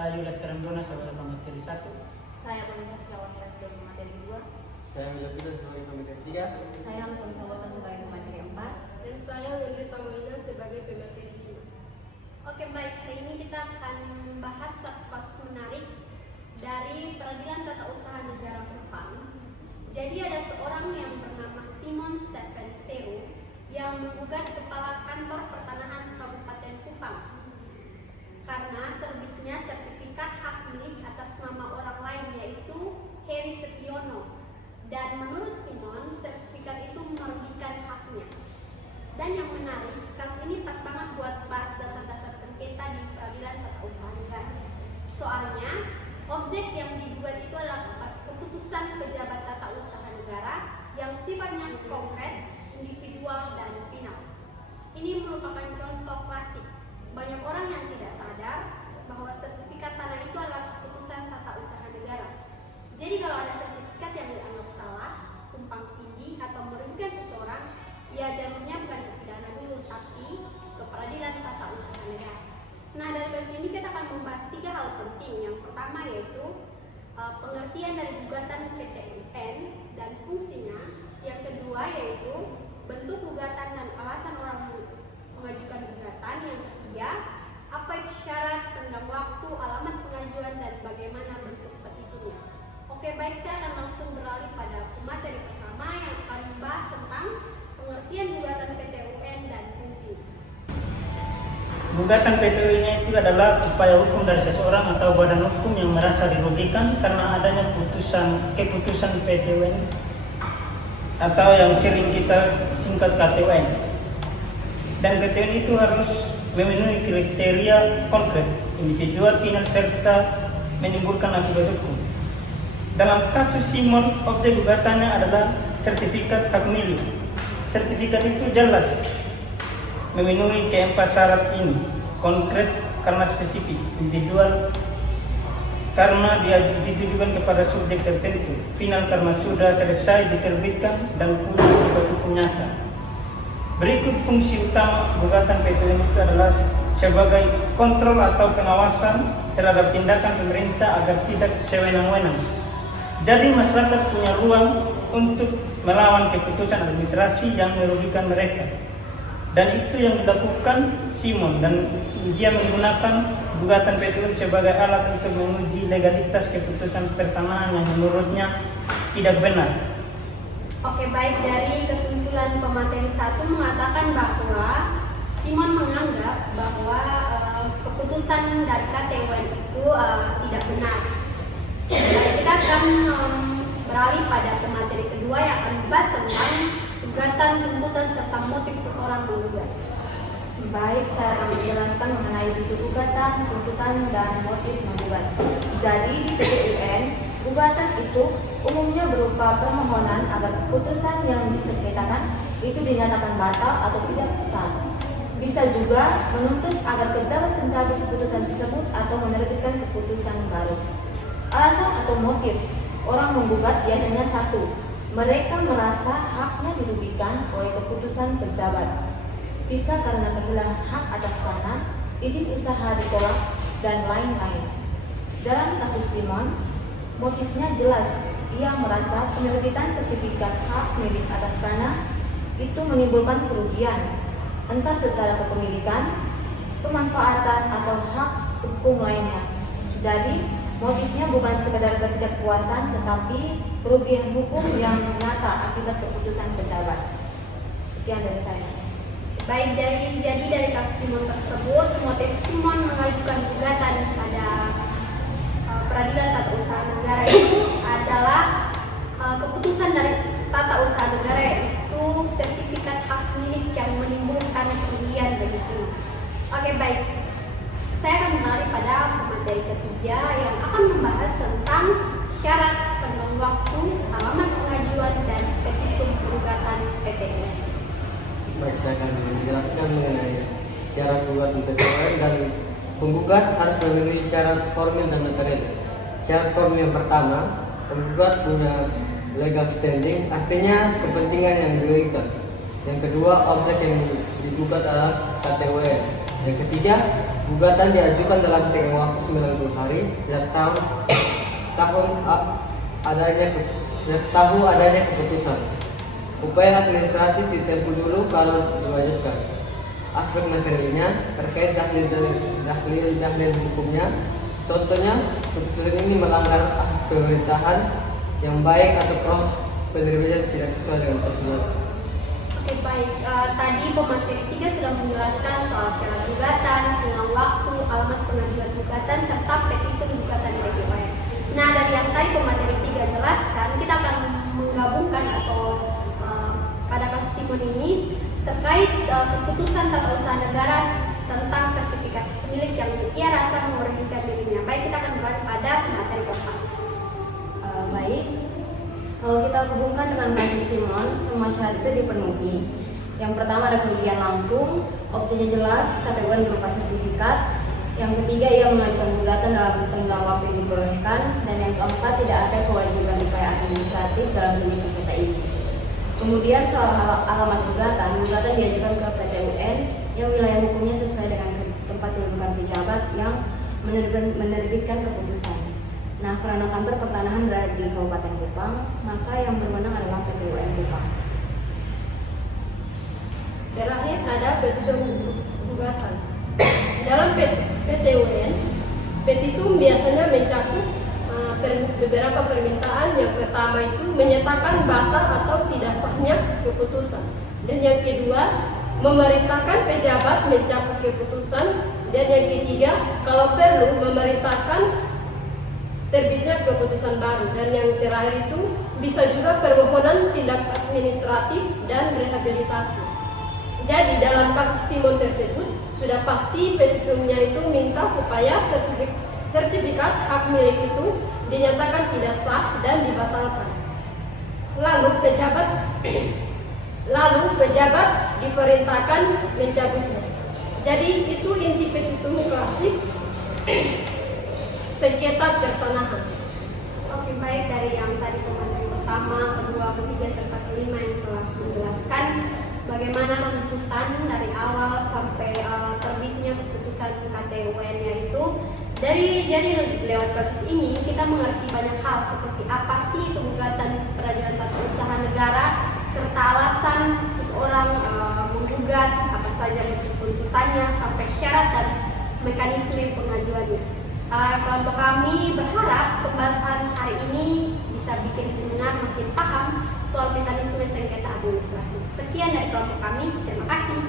Saya Yulas Karangdona sebagai pemateri 1. Saya Monika Sriawati sebagai pemateri 2. Saya Milapita sebagai pemateri 3. Saya Alfonso Botan sebagai pemateri 4. Dan saya Wendy Tamuina sebagai pemateri 5. Oke baik, hari ini kita akan membahas satu kasus menarik dari Peradilan Tata Usaha Negara Kupang. Jadi ada seorang yang bernama Simon Stephen Seru yang menggugat kepala kantor pertanahan Kabupaten Kupang karena terbitnya sertifikat hak milik atas nama orang lain yaitu Heri Setiono, dan menurut Simon sertifikat itu merugikan haknya. Dan yang menarik, kasus ini pas banget buat bahas dasar-dasar sengketa di Peradilan Tata Usaha Negara. Soalnya objek yang digugat itu adalah keputusan pejabat tata usaha negara yang sifatnya konkret, individual, dan final. Ini merupakan contoh klasik. Banyak orang yang tidak sadar bahwa sertifikat tanah itu adalah keputusan tata usaha negara. Jadi kalau ada sertifikat yang dianggap salah, tumpang tindih, atau merugikan seseorang, ya jalurnya bukan ke pidana dulu, tapi ke peradilan tata usaha negara. Nah, dari kasus ini kita akan membahas 3 hal penting. Yang pertama yaitu pengertian dari gugatan PT UN dan fungsinya. Yang kedua yaitu bentuk gugatan dan alasan orang mengajukan gugatan. Yang ketiga, apa itu syarat, tenggang waktu, alamat pengajuan, dan bagaimana bentuk petisinya. Oke baik, saya akan langsung beralih pada pemateri pertama yang akan membahas tentang pengertian gugatan PT UN dan fungsi. Gugatan PT UN itu adalah upaya hukum dari seseorang atau badan hukum yang merasa dirugikan karena adanya keputusan PT UN atau yang sering kita singkat KTUN. Dan KTUN itu harus memenuhi kriteria konkret, individual, final, serta menimbulkan akibat hukum. Dalam kasus Simon, objek gugatannya adalah sertifikat hak milik. Sertifikat itu jelas memenuhi keempat syarat ini, konkret karena spesifik, individual karena dia ditujukan kepada subjek tertentu, final karena sudah selesai diterbitkan dan punya akibat hukum nyata. Berikut fungsi utama gugatan PT UN itu adalah sebagai kontrol atau pengawasan terhadap tindakan pemerintah agar tidak sewenang-wenang. Jadi masyarakat punya ruang untuk melawan keputusan administrasi yang merugikan mereka. Dan itu yang dilakukan Simon, dan dia menggunakan gugatan PT UN sebagai alat untuk menguji legalitas keputusan pertanahan yang menurutnya tidak benar. Oke baik, dari kesimpulan pemateri 1 mengatakan bahwa Simon menganggap bahwa keputusan dari KTUN itu tidak benar. Baik, kita akan beralih pada pemateri kedua yang akan membahas tentang gugatan, tuntutan, serta motif seseorang menggugat. Baik, saya akan menjelaskan mengenai itu gugatan, tuntutan, dan motif menggugat. Jadi di PT UN, gugatan itu umumnya berupa permohonan agar keputusan yang disengketakan itu dinyatakan batal atau tidak sah. Bisa juga menuntut agar pejabat pencabut keputusan tersebut atau menerbitkan keputusan baru. Alasan atau motif orang menggugat hanya satu, mereka merasa haknya dirugikan oleh keputusan pejabat. Bisa karena kehilangan hak atas tanah, izin usaha ditolak, dan lain-lain. Dalam kasus Simon, motifnya jelas, ia merasa penerbitan sertifikat hak milik atas tanah itu menimbulkan kerugian, entah secara kepemilikan, pemanfaatan, atau hak hukum lainnya. Jadi, motifnya bukan sekedar ketidakpuasan, tetapi kerugian hukum yang nyata akibat keputusan pejabat. Sekian dari saya. Baik, jadi dari kasus Simon tersebut, motif Simon mengajukan gugatan pada Peradilan Tata Usaha Negara itu adalah keputusan dari Tata Usaha Negara, yaitu sertifikat hak milik yang menimbulkan kerugian bagi Simon. Oke baik, saya akan beralih pada pemateri ketiga yang akan membahas tentang syarat, tenggang waktu, alamat pengajuan, dan petitum gugatan PT UN. Baik, saya akan menjelaskan mengenai syarat gugatan PT UN, dan penggugat harus memenuhi syarat formil dan material. Syarat formil yang pertama, penggugat punya legal standing, artinya kepentingan yang dirugikan. Yang kedua, objek yang digugat adalah KTUN. Yang ketiga, Gugatan diajukan dalam tenggang waktu 90 hari sejak tahu adanya keputusan. Upaya administratif ditempuh dulu kalau diwajibkan. Aspek materialnya terkait dalil hukumnya. Contohnya, keputusan ini melanggar asas pemerintahan yang baik atau proses penerbitan tidak sesuai dengan prosedur. Oke, baik. Tadi pemateri 3 sudah menjelaskan soal syarat gugatan, tenggang waktu, alamat pengajuan gugatan, serta petitum gugatan PT UN. Nah, dari yang tadi pemateri 3 jelaskan, kita akan menggabungkan atau pada kasus Simon ini terkait keputusan tata usaha negara tentang sertifikat pemilik yang ia rasa merugikan dirinya. Baik, kita akan mulai pada materi keempat. Baik, kalau kita hubungkan dengan kasus Simon, semua syarat itu dipenuhi. Yang pertama ada kerugian langsung, objeknya jelas, kategori berupa sertifikat. Yang ketiga, ia mengajukan gugatan dalam tenggang waktu yang diperbolehkan. Dan yang keempat, tidak ada kewajiban upaya administratif dalam jenis sengketa ini. Kemudian soal alamat gugatan diajukan ke PT UN yang wilayah hukumnya sesuai dengan tempat kedudukan pejabat yang menerbitkan keputusan. Nah, karena kantor pertanahan berada di Kabupaten Kupang, maka yang berwenang adalah PT UN Kupang. Terakhir ada petitum gugatan. Dalam PT UN, petitum biasanya mencakup beberapa permintaan. Yang pertama itu menyatakan batal atau tidak sahnya keputusan, dan yang kedua memerintahkan pejabat mencabut keputusan, dan yang ketiga kalau perlu memerintahkan terbitnya keputusan baru, dan yang terakhir itu bisa juga permohonan tindak administratif dan rehabilitasi. Jadi dalam kasus Simon tersebut sudah pasti petitumnya itu minta supaya sertifikat hak milik itu dinyatakan tidak sah dan dibatalkan. Lalu pejabat diperintahkan mencabutnya. Jadi itu inti petitum klasik sengketa pertanahan. Oke, baik, dari yang tadi pemateri pertama, kedua, ketiga, serta kelima yang telah menjelaskan bagaimana runtutan dari awal sampai terbitnya keputusan KT UN, yaitu jadi lewat kasus ini kita mengerti banyak hal seperti apa sih itu gugatan peradilan tata usaha negara, serta alasan seseorang menggugat, apa saja bentuk tuntutannya, sampai syarat dan mekanisme pengajuannya. Kelompok kami berharap pembahasan hari ini bisa bikin pendengar makin paham soal mekanisme sengketa administrasi. Sekian dari kelompok kami, terima kasih.